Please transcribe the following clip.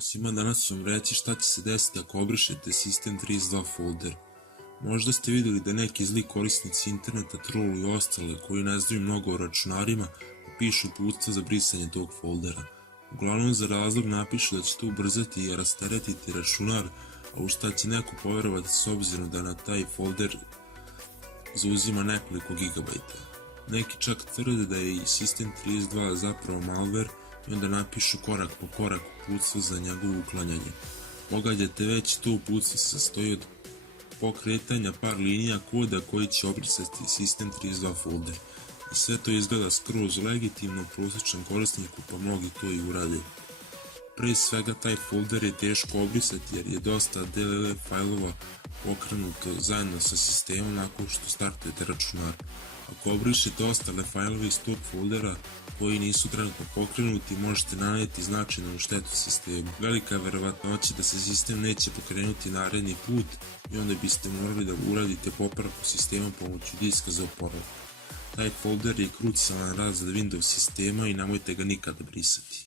Ćao svima, danas ću vam reći šta će se desiti ako obrišete System32 folder. Možda ste vidjeli da neki zli korisnici interneta troluju ostale koji ne znaju mnogo o računarima i pišu uputstva za brisanje tog foldera. Uglavnom za razlog napišu da će to ubrzati i rasteretiti računar, a u šta će neko poverovati s obzirom da na taj folder zauzima nekoliko gigabajta. Neki čak tvrde da je i System32 zapravo malware i onda napišu korak po korak uputstvo za njegovo uklanjanje. Pogađate, već to uputstvo se sastoji od pokretanja par linija koda koji će obrisati System32 folder. I sve to izgleda skroz legitimno prosječnom korisniku, pa mnogi to i urade. Pre svega taj folder je teško obrisati jer je dosta DLL fajlova pokrenuto zajedno sa sistemom nakon što startujete računar. Ako obrišete ostale fajlove iz tog foldera koji nisu trenutno pokrenuti, možete nanijeti značajnu štetu sistemu. Velika je verovatnoća da se sistem neće pokrenuti naredni put i onda biste morali da uradite popravku sistema pomoću diska za oporavku. Taj folder je krucijalan razred Windows sistema i nemojte ga nikada brisati.